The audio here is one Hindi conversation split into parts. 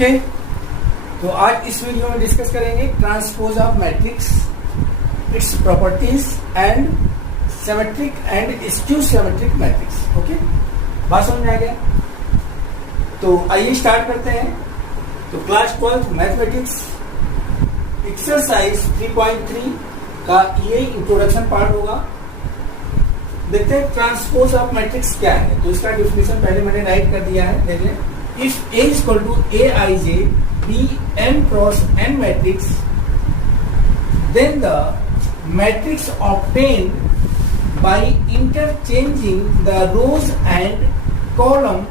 ओके, तो आज इस वीडियो में डिस्कस करेंगे transpose of matrix, its properties and symmetric and skew symmetric matrix. Okay, बात समझ में आ गया? तो आइए स्टार्ट करते हैं। तो क्लास 12 मैथमेटिक्स एक्सरसाइज 3.3 का ये इंट्रोडक्शन पार्ट होगा। देखते हैं ट्रांसपोज ऑफ मैट्रिक्स क्या है। तो इसका डिफिनेशन पहले मैंने राइट कर दिया है, देख लें। If A equal to Aij be M cross N matrix, then the matrix obtained by interchanging the rows and column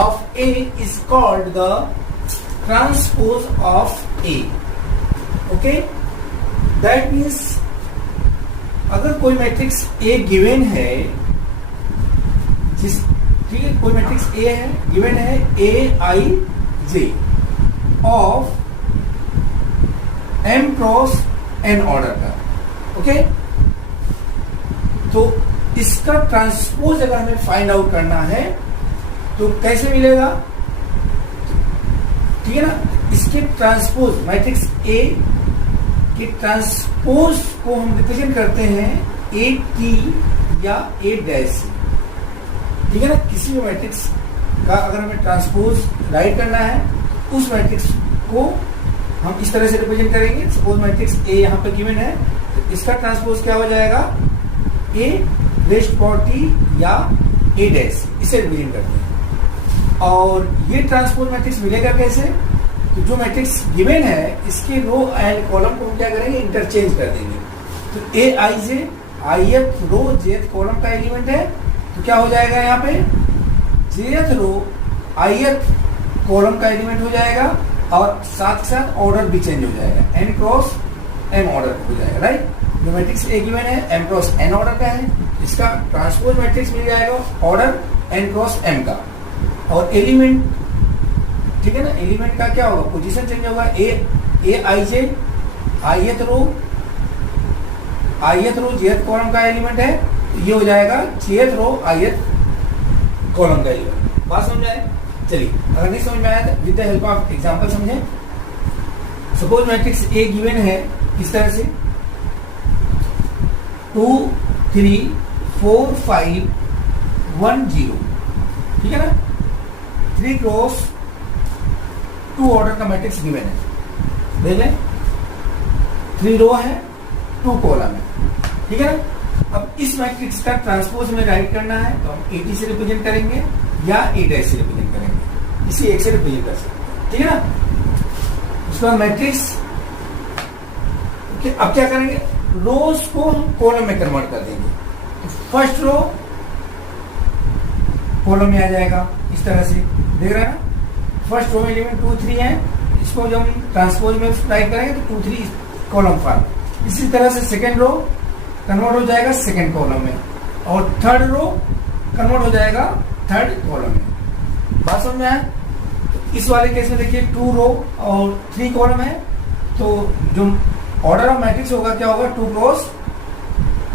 of A is called the transpose of A. Okay, that means अगर कोई मैट्रिक्स A गिवन है, जिस ठीक है, कोई मैट्रिक्स A है, गिवन है Aij of M cross N order का। ओके, तो इसका ट्रांसपोज अगर हमें फाइंड आउट करना है तो कैसे मिलेगा? ठीक है ना, इसके ट्रांसपोज मैट्रिक्स A के ट्रांसपोज को हम रिप्रेजेंट करते हैं A या A डैश। ठीक है ना, किसी भी मैट्रिक्स का अगर हमें ट्रांसपोज राइट करना है, उस मैट्रिक्स को हम इस तरह से रिप्रेजेंट करेंगे। सपोज मैट्रिक्स A यहाँ पे गिवन है, तो इसका ट्रांसपोज क्या हो जाएगा? A रेस्ट पावर T या A डैश, इसे रिप्रेजेंट करते हैं। और ये ट्रांसपोज मैट्रिक्स मिलेगा कैसे? तो जो मैट्रिक्स गिवन है, इसके रो एंड कॉलम को हम क्या करेंगे? इंटरचेंज कर देंगे। तो Aij ith रो jth कॉलम का एलिमेंट है, तो क्या हो जाएगा? यहाँ पे jth रो ith कॉलम का एलिमेंट हो जाएगा और साथ साथ ऑर्डर भी चेंज हो जाएगा, n क्रॉस m ऑर्डर हो जाएगा। राइट, जो मैट्रिक्स A गिवन है m क्रॉस n ऑर्डर का है, इसका ट्रांसपोज मैट्रिक्स मिल जाएगा ऑर्डर n क्रॉस m का। और एलिमेंट, ठीक है ना, एलिमेंट का क्या होगा? पोजीशन चेंज होगा। Aij ith रो jth कॉलम का एलिमेंट है, तो ये हो जाएगा jth रो ith कॉलम का एलिमेंट। बात समझ आए? चलिए, अगर नहीं समझ में आया तो with the help of example समझें। सपोज मैट्रिक्स A गिवन है इस तरह से 2 3 4 5 1 0। ठीक है ना, 3 क्रॉस 2 ऑर्डर का मैट्रिक्स गिवन है। देख लें, 3 रो है, 2 कॉलम है। ठीक है ना, अब इस मैट्रिक्स का ट्रांसपोज में राइट करना है, तो हम AT से रिप्रेजेंट करेंगे या A डैश से रिप्रेजेंट करेंगे, इसी एक से रिप्रेजेंट कर सकते हैं। ठीक है ना, उसका मैट्रिक्स। अब क्या करेंगे? रोज को हम कॉलम में कन्वर्ट कर देंगे। तो फर्स्ट रो कॉलम में आ जाएगा इस तरह से, देख रहे हैं ना। फर्स्ट रो में एलिमेंट 2 3 है, इसको जब हम ट्रांसपोज में राइट करेंगे तो 2 3 कॉलम फॉर्म। इसी तरह से सेकेंड रो कन्वर्ट हो जाएगा सेकेंड कॉलम में, और थर्ड रो कन्वर्ट हो जाएगा थर्ड कॉलम में। बात समझ में आया? तो इस वाले केस में देखिए 2 रो और 3 कॉलम है, तो जो ऑर्डर ऑफ मैट्रिक्स होगा क्या होगा? 2 क्रॉस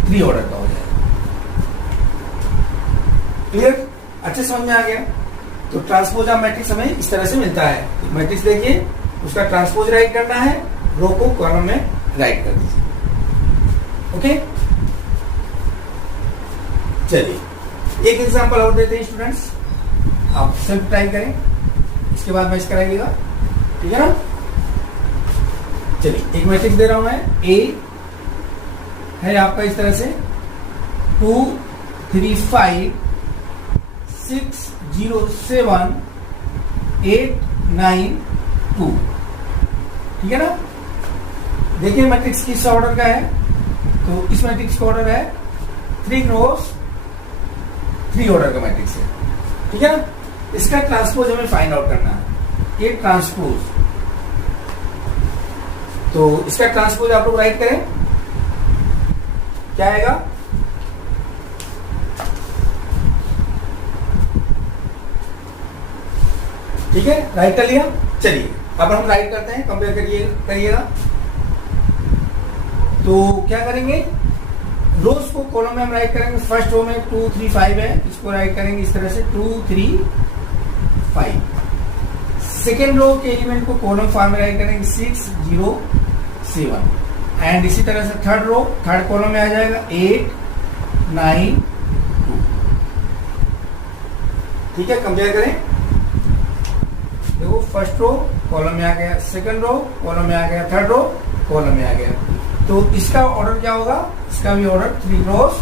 3 ऑर्डर का हो जाएगा। क्लियर? अच्छे समझ में आ गया? तो ट्रांसपोज ऑफ मैट्रिक्स हमें इस तरह से मिलता है। तो मैट्रिक्स देखिए, उसका ट्रांसपोज राइट करना है, रो को कॉलम में राइट कर दीजिए। ओके, चलिए एक एग्जांपल और देते हैं स्टूडेंट्स, आप सेल्फ ट्राई करें, इसके बाद मैच कराइएगा। ठीक है ना, चलिए एक मैट्रिक्स दे रहा हूं मैं। A है आपका इस तरह से 2 3 5 6 0 7 8 9 2। ठीक है ना, देखिए मैट्रिक्स किस ऑर्डर का है? तो इस मैट्रिक्स का ऑर्डर है 3 क्रॉस 3 ऑर्डर का मैट्रिक्स है। ठीक है ना, इसका ट्रांसपोज हमें फाइंड आउट करना है। ये ट्रांसपोज, तो इसका ट्रांसपोज आप लोग राइट करें, क्या आएगा? ठीक है, राइट कर लिया। चलिए अब हम राइट करते हैं, कंपेयर करिएगा। तो क्या करेंगे? रोज को कॉलम में हम राइट करेंगे। फर्स्ट रो में 2 3 5 है, इसको राइट करेंगे इस तरह से 2 3 5। सेकेंड रो के एलिमेंट को कॉलम फॉर्म में राइट करेंगे 6 0 7 एंड इसी तरह से थर्ड रो थर्ड कॉलम में आ जाएगा 8 9 2। ठीक है, कंपेयर करें। देखो फर्स्ट रो कॉलम में आ गया, सेकंड रो कॉलम में आ गया, थर्ड रो कॉलम में आ गया। तो इसका ऑर्डर क्या होगा? इसका भी ऑर्डर 3 क्रॉस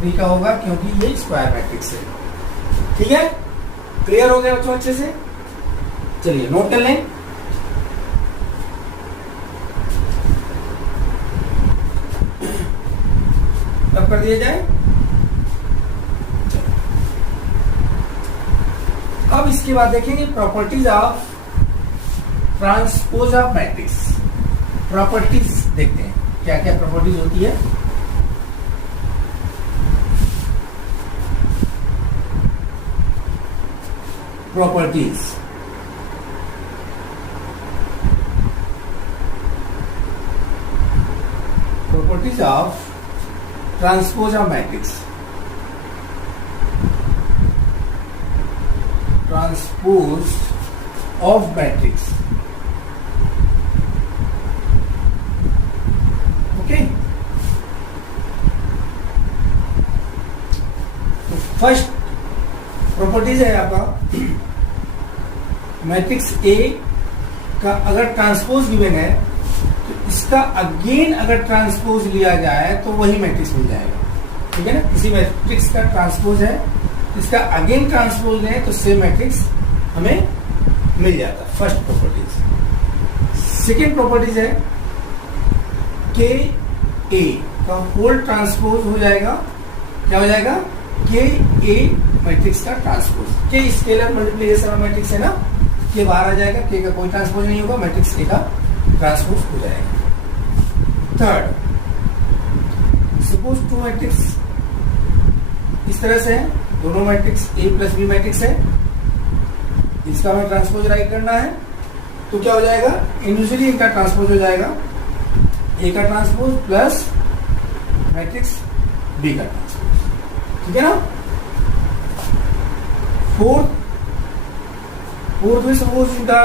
3 का होगा क्योंकि ये स्क्वायर मैट्रिक्स है। ठीक है, क्लियर हो गया बच्चों अच्छे से? चलिए नोट कर लें। अब कर दिया जाए। अब इसके बाद देखेंगे properties of transpose of matrix. Properties देखते हैं क्या क्या प्रॉपर्टीज होती है। Properties of transpose of matrix। Transpose of matrix। Okay, तो फर्स्ट प्रॉपर्टीज है आपका मैट्रिक्स ए का अगर ट्रांसपोज गिवन है तो इसका अगेन अगर ट्रांसपोज लिया जाए तो वही मैट्रिक्स मिल जाएगा। ठीक है ना, किसी मैट्रिक्स का ट्रांसपोज है, इसका अगेन ट्रांसपोज है तो सेम मैट्रिक्स हमें मिल जाता है। First properties. सेकेंड प्रॉपर्टीज है के ए का होल ट्रांसपोज हो जाएगा। क्या हो जाएगा? के ए मैट्रिक्स का ट्रांसपोज। के स्केलर मल्टीप्लिकेशन ऑफ मैट्रिक्स है ना, के बाहर आ जाएगा, के का कोई ट्रांसपोज नहीं होगा, मैट्रिक्स ए का ट्रांसपोज हो जाएगा। थर्ड, सपोज टू मैट्रिक्स इस तरह से है, दोनों matrix A plus B matrix है, इसका हमें ट्रांसपोज राइट करना है तो क्या हो जाएगा? इंडिविजुअली ए का ट्रांसपोज हो जाएगा, ए का ट्रांसपोज प्लस मैट्रिक्स बी का ट्रांसपोज। ठीक है ना। फोर्थ में सपोज इनका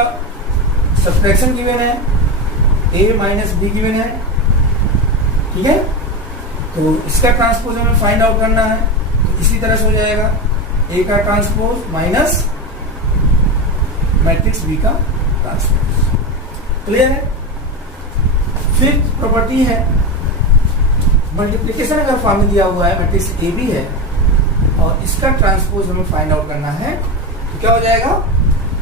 सब्ट्रैक्शन गिवन है, ए माइनस बी गिवन है। ठीक है, तो इसका ट्रांसपोज हमें फाइंड आउट करना है तो इसी तरह से हो जाएगा, ए का ट्रांसपोज माइनस मैट्रिक्स बी का ट्रांसपोज। क्लियर है। फिफ्थ प्रॉपर्टी है मल्टीप्लिकेशन अगर फॉर्म में दिया हुआ है, मैट्रिक्स ए बी है और इसका ट्रांसपोज हमें फाइंड आउट करना है तो क्या हो जाएगा?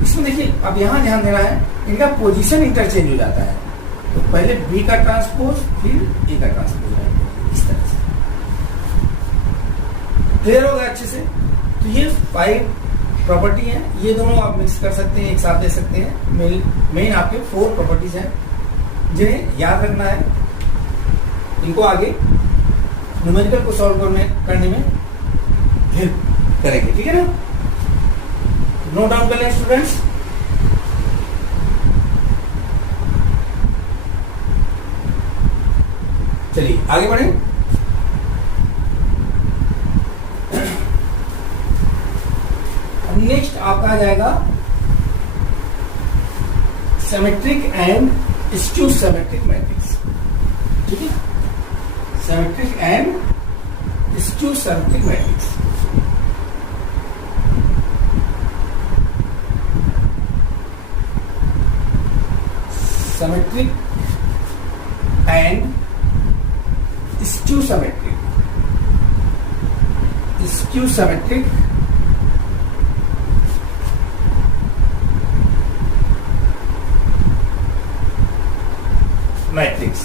इसमें देखिए अब यहां ध्यान देना है, इनका पोजीशन इंटरचेंज हो जाता है। तो पहले बी का ट्रांसपोज फिर ए का ट्रांसपोज आएगा इस तरह से। क्लियर होगा अच्छे से? तो ये 5 प्रॉपर्टी है, ये दोनों आप मिक्स कर सकते हैं, एक साथ दे सकते हैं। मेन आपके 4 प्रॉपर्टीज हैं जिन्हें याद रखना है। इनको आगे न्यूमेरिकल को सॉल्व करने में हेल्प करेंगे। ठीक है ना। नोट डाउन कर लें स्टूडेंट्स। चलिए आगे बढ़ें। नेक्स्ट आपका आ जाएगा symmetric and skew symmetric matrix. ठीक है, symmetric and skew symmetric matrix. Symmetric and skew symmetric matrix.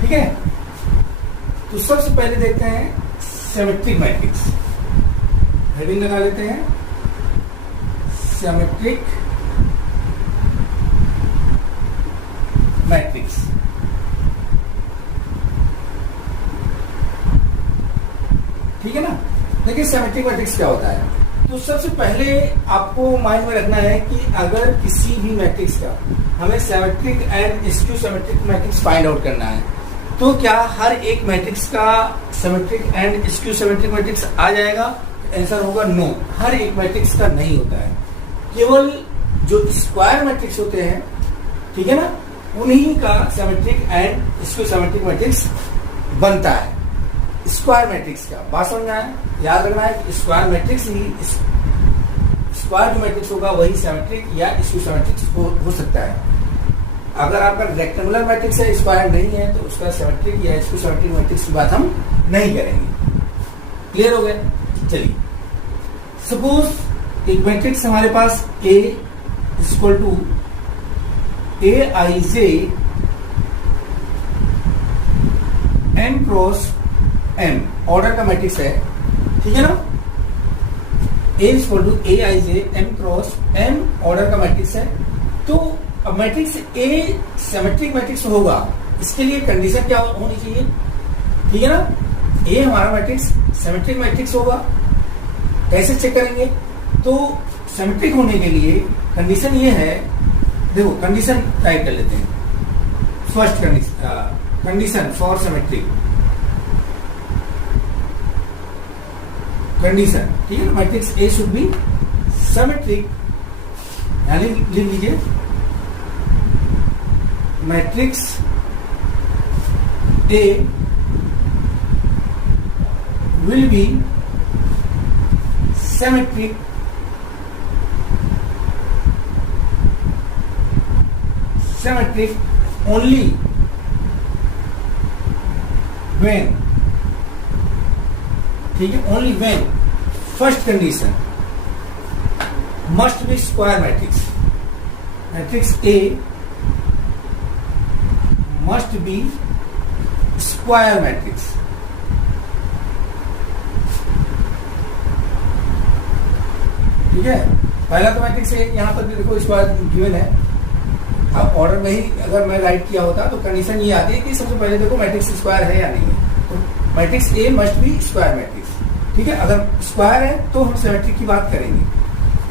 ठीक है, तो सबसे पहले देखते हैं सिमेट्रिक मैट्रिक्स। हेडिंग लगा लेते हैं सिमेट्रिक मैट्रिक्स। ठीक है ना। देखिए सिमेट्रिक मैट्रिक्स क्या होता है। तो सबसे पहले आपको माइंड में रखना है कि अगर किसी भी मैट्रिक्स का हमें symmetric and skew symmetric matrix find out करना है तो क्या हर एक मैट्रिक्स का symmetric and skew symmetric matrix आ जाएगा? आंसर होगा नो, हर एक मैट्रिक्स का नहीं होता है, केवल जो स्क्वायर मैट्रिक्स होते हैं, ठीक है ना, उन्हीं का symmetric and square symmetric matrix बनता है। स्क्वायर मैट्रिक्स का बात समझना है, याद रखना है कि स्क्वायर मैट्रिक्स ही, स्क्वायर जो मैट्रिक्स होगा वही सिमेट्रिक या स्क्वायर सिमेट्रिक हो सकता है। अगर आपका रेक्टेंगुलर मैट्रिक्स है, स्क्वायर नहीं है, तो उसका सिमेट्रिक या स्क्वायर सिमेट्रिक मैट्रिक्स की बात हम नहीं करेंगे। क्लियर हो गया? चलिए, सपोज एक मैट्रिक्स हमारे पास A equal to Aij m cross m order का मैट्रिक्स है, ठीक है ना। A equal to Aij m cross m order का मैट्रिक्स है। तो अब मैट्रिक्स A सिमेट्रिक मैट्रिक्स होगा, इसके लिए कंडीशन क्या होनी चाहिए, ठीक है ना। A हमारा मैट्रिक्स सिमेट्रिक मैट्रिक्स होगा, कैसे चेक करेंगे? तो सिमेट्रिक होने के लिए कंडीशन ये है, देखो कंडीशन टाइप कर लेते हैं। First condition for symmetric condition, ठीक है ना, matrix A should be symmetric, यानी लिख लीजिए matrix A will be symmetric only when, ठीक है, only when first condition must be square matrix, matrix A must be square matrix, ठीक है। पहला तो मैट्रिक्स है, यहाँ पर देखो स्क्वायर गिवन है। अब ऑर्डर में ही अगर मैं राइट किया होता तो कंडीशन ये आती है कि सबसे पहले देखो मैट्रिक्स स्क्वायर है या नहीं है, तो matrix A must be square matrix, ठीक है। अगर स्क्वायर है तो हम सिमेट्रिक की बात करेंगे।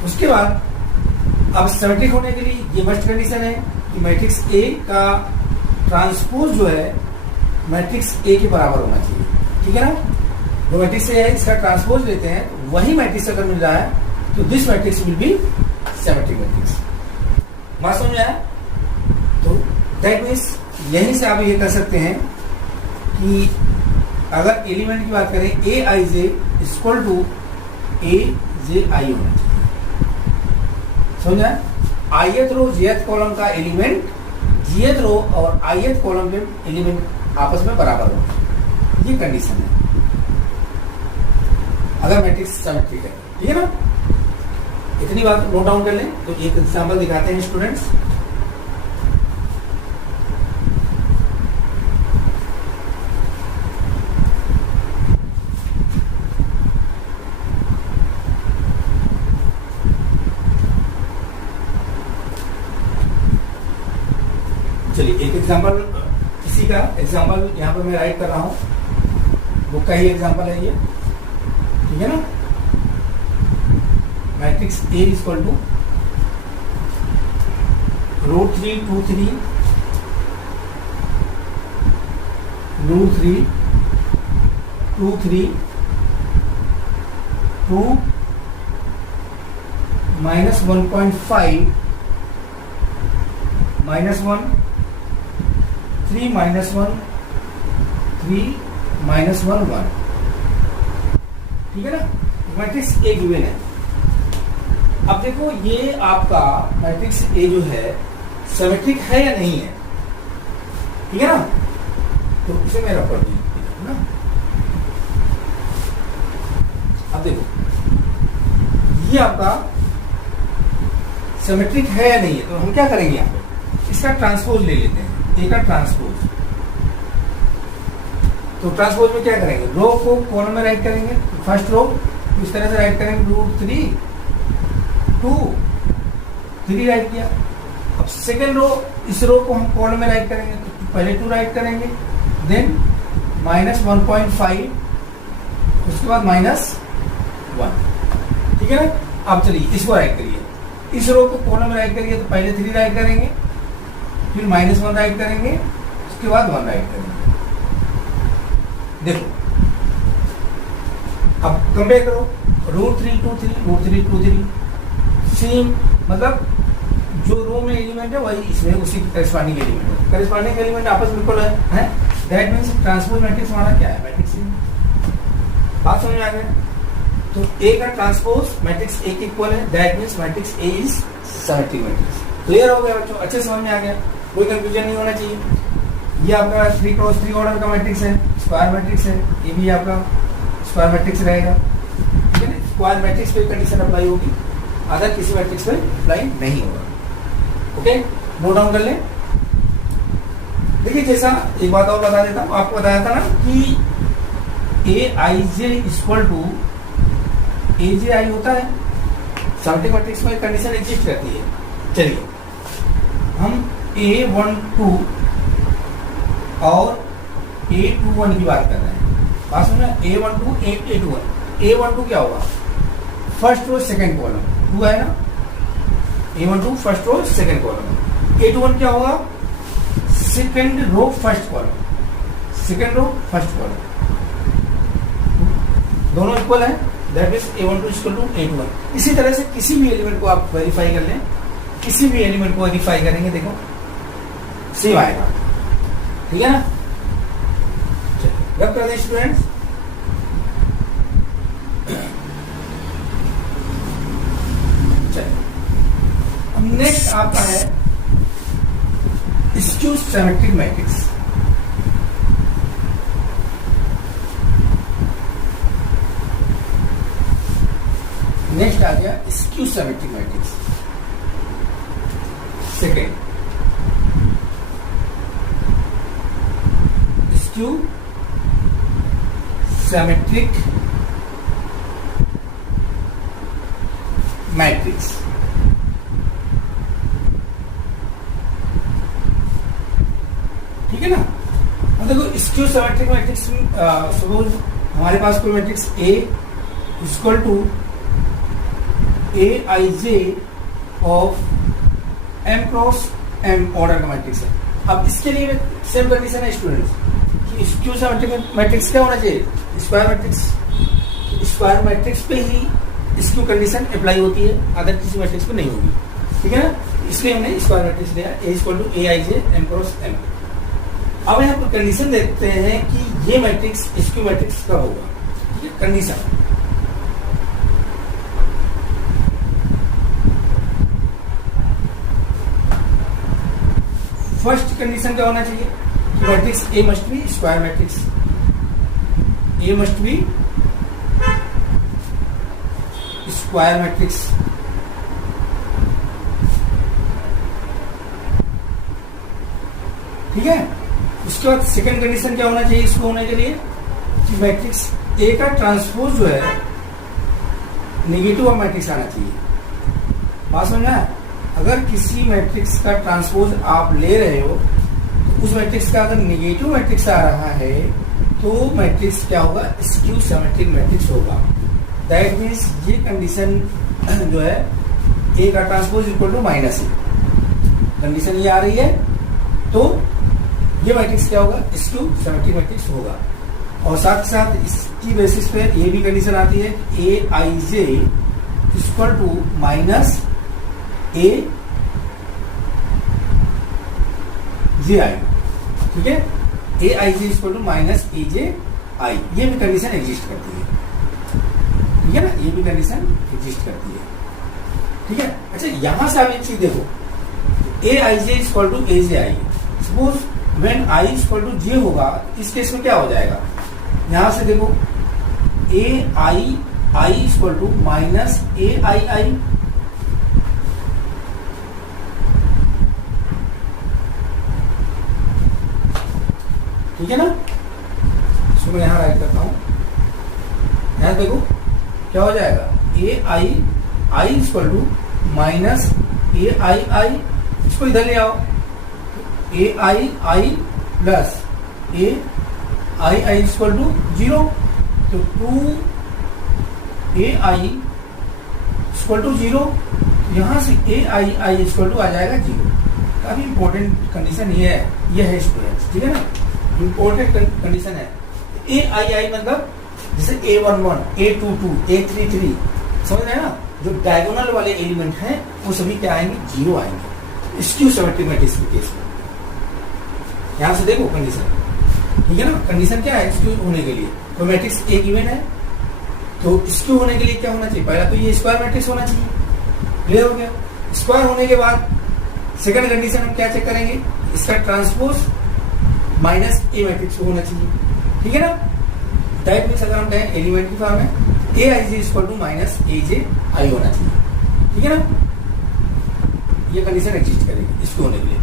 उसके बाद अब सिमेट्रिक होने के लिए ये मस्ट कंडीशन है कि मैट्रिक्स ए का ट्रांसपोज जो है मैट्रिक्स ए के बराबर होना चाहिए, ठीक है ना। जो मैट्रिक्स ए है इसका ट्रांसपोज लेते हैं, तो वही मैट्रिक्स अगर मिल रहा है तो this matrix will be symmetric matrix. बात समझ आया? तो दैट मीन्स यहीं से आप ये कर सकते हैं कि अगर एलिमेंट की बात करें ए I J equal to A J आई होना चाहिए, समझा? ith रो jth कॉलम का एलिमेंट jth रो और ith कॉलम के एलिमेंट आपस में बराबर हो, ये कंडीशन है अगर मैट्रिक्स सिमेट्रिक है, ठीक है ना। इतनी बात नोट डाउन कर लें। तो एक एग्जांपल दिखाते हैं स्टूडेंट्स। चलिए एक एग्जांपल, इसी का एग्जांपल यहाँ पर मैं राइट कर रहा हूँ, बुक का ही एग्जांपल है ये, ठीक है ना। मैट्रिक्स A इक्वल टू √3 2 3 √3 2 3 2 -1.5 -1 3 -1 3 -1 1, ठीक है ना। मैट्रिक्स A गिवन है। अब देखो ये आपका मैट्रिक्स ए जो है सिमेट्रिक है या नहीं है, ठीक है ना। तो इसे मैं रख दीजिए ना। अब देखो ये आपका सिमेट्रिक है या नहीं है, तो हम क्या करेंगे यहाँ पे इसका ट्रांसपोज ले लेते हैं, ए का ट्रांसपोज। तो ट्रांसपोज में क्या करेंगे, रो को कॉलम में राइट करेंगे, फर्स्ट रो इस तरह से राइट करेंगे √3 2 3 राइट किया। अब सेकेंड रो, इस रो को हम कॉलम में राइट करेंगे, तो पहले 2 राइट करेंगे, देन -1.5, उसके बाद -1, ठीक है ना। अब चलिए इसको राइट करिए, इस रो को कॉलम में राइट करिए, तो पहले 3 राइट करेंगे, फिर -1 राइट करेंगे, उसके बाद 1 राइट करेंगे। देखो अब कंपेयर करो, √3 सेम, मतलब जो रो में एलिमेंट है वही इसमें उसी करेस्पॉन्डिंग एलिमेंट है, करेस्पॉन्डिंग एलिमेंट आपस में इक्वल है। दैट मींस ट्रांसपोज मैट्रिक्स हमारा क्या है, मैट्रिक्स ए। बात समझ में आ गया? तो ए का ट्रांसपोज मैट्रिक्स ए के इक्वल है, that means matrix A is symmetric matrix. Clear हो गया बच्चों? अच्छे समझ में आ गया, कोई कंफ्यूजन नहीं होना चाहिए। ये आपका 3x3 ऑर्डर का मैट्रिक्स है, स्क्वायर मैट्रिक्स है, ये भी आपका स्क्वायर मैट्रिक्स रहेगा, ठीक है ना। स्क्वायर मैट्रिक्स पे कंडीशन अप्लाई होगी, अदर किसी मैट्रिक्स पे अप्लाई नहीं होगा। ओके, नोट डाउन कर लें। देखिए, जैसा एक बात और बता देता हूँ, आपको बताया था ना कि ए I J equal to A J आई होता है, सिमेट्रिक मैट्रिक्स में कंडीशन एग्जिस्ट करती है। चलिए हम A12 और A21 की बात कर रहे हैं। बात समझना, A12 A21। A12 क्या होगा, फर्स्ट रो सेकंड कॉलम, 2 है ना, A12 first row second column. A21 क्या होगा, second row first column, second row first column, दोनों इक्वल है, that means A12 equal to A21। इसी तरह से किसी भी एलिमेंट को आप वेरीफाई कर लें, किसी भी एलिमेंट को वेरीफाई करेंगे, देखो सेम आएगा, ठीक है ना। रब कर दें स्टूडेंट्स। अब नेक्स्ट आपका है स्क्यू सिमेट्रिक मैट्रिक्स। नेक्स्ट आ गया skew symmetric matrix, second skew symmetric matrix. ठीक है ना। अब देखो स्क्यू सिमेट्रिक मैट्रिक्स, सपोज हमारे पास कोई matrix A equal to A I J of m cross m order का मैट्रिक्स है। अब इसके लिए सेम कंडीशन है स्टूडेंट्स कि स्क्यू सिमेट्रिक मैट्रिक्स क्या होना चाहिए, स्क्वायर मैट्रिक्स। स्क्वायर मैट्रिक्स पे ही स्क्यू कंडीशन अप्लाई होती है, अदर किसी मैट्रिक्स पे नहीं होगी, ठीक है ना। इसलिए हमने स्क्वायर मैट्रिक्स लिया, A equal to A I J m cross m। अब यहाँ पर कंडीशन देखते हैं कि ये मैट्रिक्स स्क्यू मैट्रिक्स कब होगा, ठीक है। कंडीशन फर्स्ट कंडीशन क्या होना चाहिए कि matrix A must be square matrix, A must be square matrix. ठीक है। उसके बाद सेकंड कंडीशन क्या होना चाहिए इसको होने के लिए कि मैट्रिक्स ए का ट्रांसपोज जो है नेगेटिव ऑफ मैट्रिक्स आना चाहिए। बात समझ में? अगर किसी मैट्रिक्स का ट्रांसपोज आप ले रहे हो तो उस मैट्रिक्स का अगर नेगेटिव मैट्रिक्स आ रहा है तो मैट्रिक्स क्या होगा, स्क्यू सिमेट्रिक मैट्रिक्स होगा। दैट मीन्स ये कंडीशन जो है ए का transpose equal to minus A, condition ये आ रही है तो ये मैट्रिक्स क्या होगा, स्क्यू सिमेट्रिक मैट्रिक्स होगा। और साथ ही साथ इसकी बेसिस पे ये भी कंडीशन आती है ए I J equal to minus A J आई, ठीक है। ए I J equal to minus A J आई, ये भी कंडीशन एग्जिस्ट करती है, ठीक है ना, ये भी कंडीशन एग्जिस्ट करती है, ठीक है। अच्छा, यहां से आप एक चीज देखो, A I J equal to A J I, suppose when I equal to J होगा, इस केस में क्या हो जाएगा, यहां से देखो A I I equal to minus A I आई, ठीक है ना। इसको मैं यहां राइट करता हूं, यहां देखो क्या हो जाएगा, A I I equal to minus A I I, इसको इधर ले आओ, A I I plus A I I equal to 0, तो 2 ए आई इक्वल टू 0, यहां से ए आई आई इक्वल टू आ जाएगा 0। काफी इंपॉर्टेंट कंडीशन ये है स्टूडेंट्स, ठीक है ना, इंपॉर्टेंट कंडीशन है। ए आई आई मतलब जैसे A11, A22, A33, समझ रहे हैं ना, जो डायगोनल वाले एलिमेंट हैं वो सभी क्या आएंगे, जीरो आएंगे स्क्यू सिमेट्रिक मैट्रिक्स के केस में। यहां से देखो कंडीशन, ठीक है ना, कंडीशन क्या है स्क्यू होने के लिए, तो मैट्रिक्स ए गिवन है, तो स्क्यू होने के लिए क्या होना चाहिए, पहला तो ये स्क्वायर मैट्रिक्स होना चाहिए, क्लियर हो गया। स्क्वायर होने के बाद सेकंड कंडीशन हम क्या चेक करेंगे, इसका ट्रांसपोज माइनस ए मैट्रिक्स होना चाहिए, ठीक है ना। दैट मीन्स अगर हम कहें एलिमेंट्री फॉर्म में ए आई जी equal to minus A J आई होना चाहिए, ठीक है ना, ये कंडीशन एग्जिस्ट करेगी इसको होने के लिए।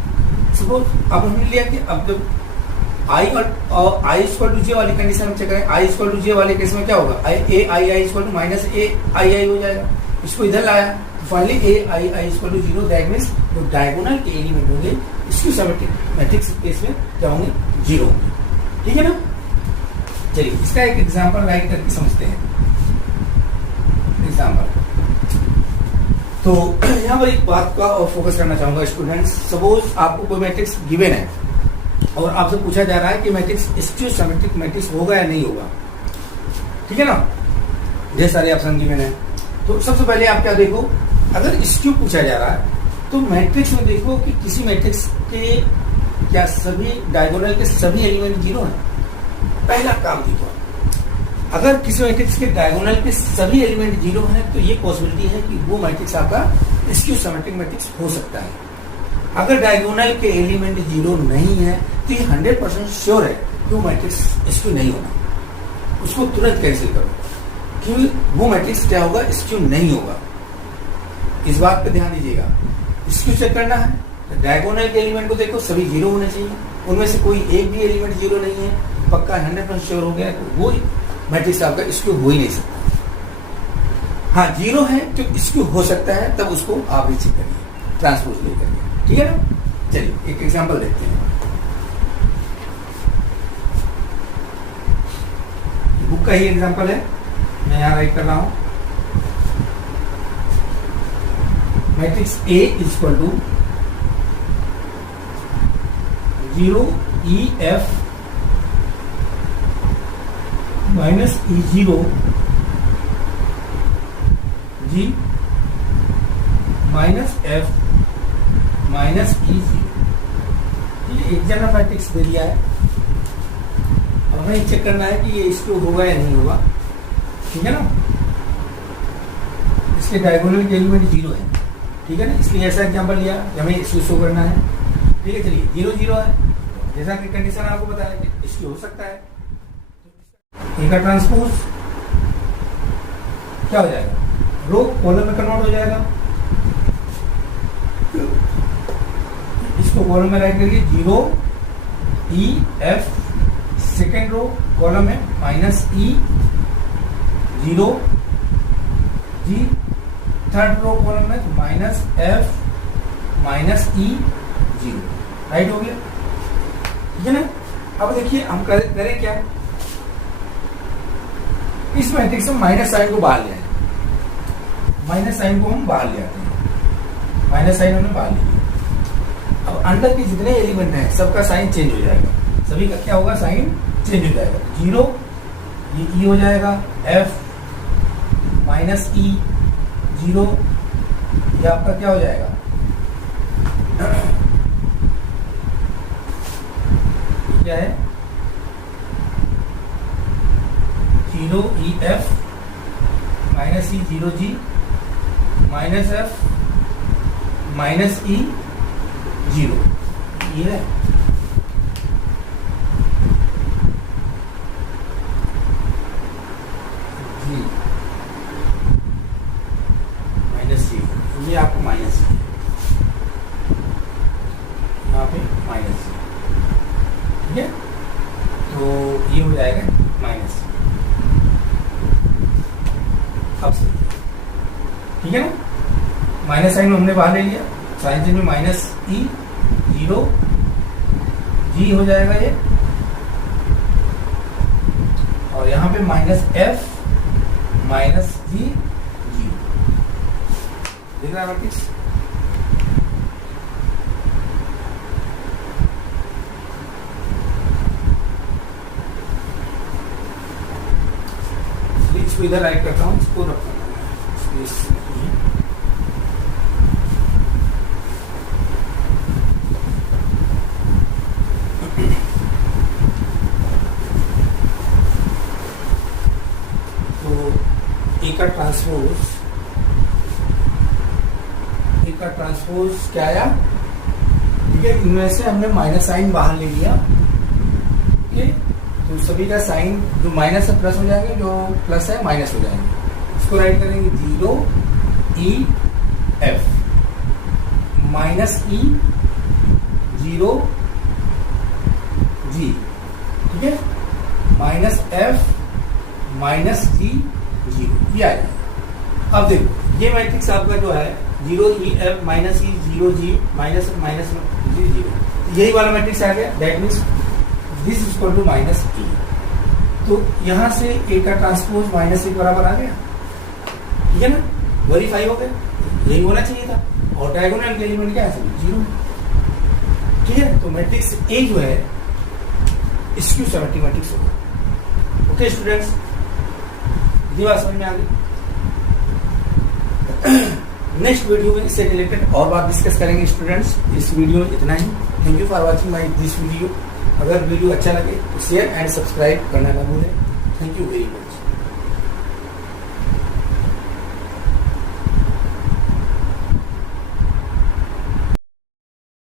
सपोज अब हमने लिया कि अब जब आई और आई इक्वल टू जे वाली कंडीशन हम चेक करें, आई इक्वल टू जे वाले केस में क्या होगा, A I I equal to minus A I I हो जाएगा, इसको इधर लाया finally A I I equal to zero, that means जो डायगोनल के एलिमेंट होंगे स्क्यू सिमेट्रिक मैट्रिक्स केस में क्या होंगे, जीरो होंगे, ठीक है ना। चलिए इसका एक एग्जांपल राइट करके समझते हैं। एग्जांपल तो यहाँ पर एक बात का और फोकस करना चाहूंगा स्टूडेंट्स, सपोज आपको कोई मैट्रिक्स गिवन है और आपसे पूछा जा रहा है कि मैट्रिक्स स्क्यू सिमेट्रिक मैट्रिक्स होगा या नहीं होगा, ठीक है ना, ढेर सारे ऑप्शन गिवन है। तो सबसे पहले आप क्या देखो, अगर स्क्यू पूछा जा रहा है तो मैट्रिक्स में देखो कि किसी मैट्रिक्स के क्या सभी डायगोनल के सभी एलिमेंट जीरो हैं, पहला काम देखो। अगर किसी मैट्रिक्स के डायगोनल के सभी एलिमेंट जीरो हैं तो ये पॉसिबिलिटी है कि वो मैट्रिक्स आपका स्क्यू सिमेट्रिक मैट्रिक्स हो सकता है। अगर डायगोनल के एलिमेंट जीरो नहीं है तो ये 100% श्योर है कि वो मैट्रिक्स स्क्यू नहीं होगा, उसको तुरंत कैंसिल करो कि वो मैट्रिक्स क्या होगा, स्क्यू नहीं होगा। इस बात पे ध्यान दीजिएगा, स्क्यू चेक करना है तो डायगोनल के एलिमेंट को देखो सभी जीरो होने चाहिए, उनमें से कोई एक भी एलिमेंट जीरो नहीं है, पक्का 100% श्योर हो गया तो वो मैट्रिक्स आपका स्क्यू हो ही नहीं सकता। हाँ जीरो है तो स्क्यू हो सकता है, तब उसको आप ही चेक करिए ट्रांसपोज ले करिए, ठीक है ना। चलिए एक एग्जांपल देखते हैं, बुक का ही एग्जांपल है, मैं यहाँ राइट कर रहा हूं। Matrix A equal to 0 E F minus E zero G minus F minus E zero, ये एक जनरल मैट्रिक्स दे दिया है। अब हमें चेक करना है कि ये इसको होगा या नहीं होगा, ठीक है ना। इसके डायगोनल के एलिमेंट जीरो है, ठीक है ना, इसलिए ऐसा एग्जांपल लिया कि हमें इसको शो करना है, ठीक है। चलिए जीरो जीरो है, जैसा कि कंडीशन आपको बताया कि इसकी हो सकता है, ए का ट्रांसपोज क्या हो जाएगा, रो कॉलम में कन्वर्ट हो जाएगा, इसको कॉलम में राइट करिए 0 E F, second row column में minus E 0 G, third row column में minus F minus E 0, right हो गया, ठीक है ना। अब देखिए हम करें क्या, इस मैट्रिक्स में माइनस साइन को बाहर ले आए, माइनस साइन को हम बाहर ले आते हैं, माइनस साइन हमने बाहर ले लिया। अब अंदर के जितने एलिमेंट हैं सबका साइन चेंज हो जाएगा, सभी का क्या होगा, साइन चेंज हो जाएगा। 0 ये ई हो जाएगा, एफ माइनस ई 0 ये आपका क्या हो जाएगा, क्या है 0 ई एफ माइनस ई 0 जी माइनस एफ माइनस ई 0, ये है। जी माइनस जी, ये आपको माइनस जी, यहाँ पे माइनस जी, ठीक है, तो ये हो जाएगा माइनस, अब से ठीक है ना, माइनस साइन हमने बाहर ले लिया, साइन चिन्ह में माइनस ई 0 जी हो जाएगा ये, और यहाँ पे माइनस एफ माइनस जी 0, देख रहा है मैट्रिक्स। इसको इधर राइट करता हूँ, इसको रखता हूँ। ए का ट्रांसपोज क्या आया, ठीक है। इनमें से हमने माइनस साइन बाहर ले लिया, ओके। तो सभी का साइन जो माइनस है प्लस हो जाएंगे, जो प्लस है माइनस हो जाएंगे। इसको राइट करेंगे 0 E F minus E 0 G, ठीक है। माइनस F माइनस G 0, ये आएगा। अब देखो ये मैट्रिक्स आपका जो है 0 E F minus E 0 G minus minus G 0, यही वाला मैट्रिक्स आ गया। That means this is equal to minus E। तो यहां से ए का ट्रांसपोज माइनस E बराबर आ गया, ठीक है ना, वेरीफाई हो गया, यही होना चाहिए था। और डायगोनल के एलिमेंट क्या है, 0, ठीक है। तो मैट्रिक्स ए जो है स्क्यू सिमेट्रिक मैट्रिक्स होगा। ओके स्टूडेंट्स, ये बात समझ में आ गई। नेक्स्ट वीडियो में इससे रिलेटेड और बात डिस्कस करेंगे स्टूडेंट्स। इस वीडियो में इतना ही। Thank you for watching my this video. अगर वीडियो अच्छा लगे तो शेयर एंड सब्सक्राइब करना ना भूलें। Thank you very much.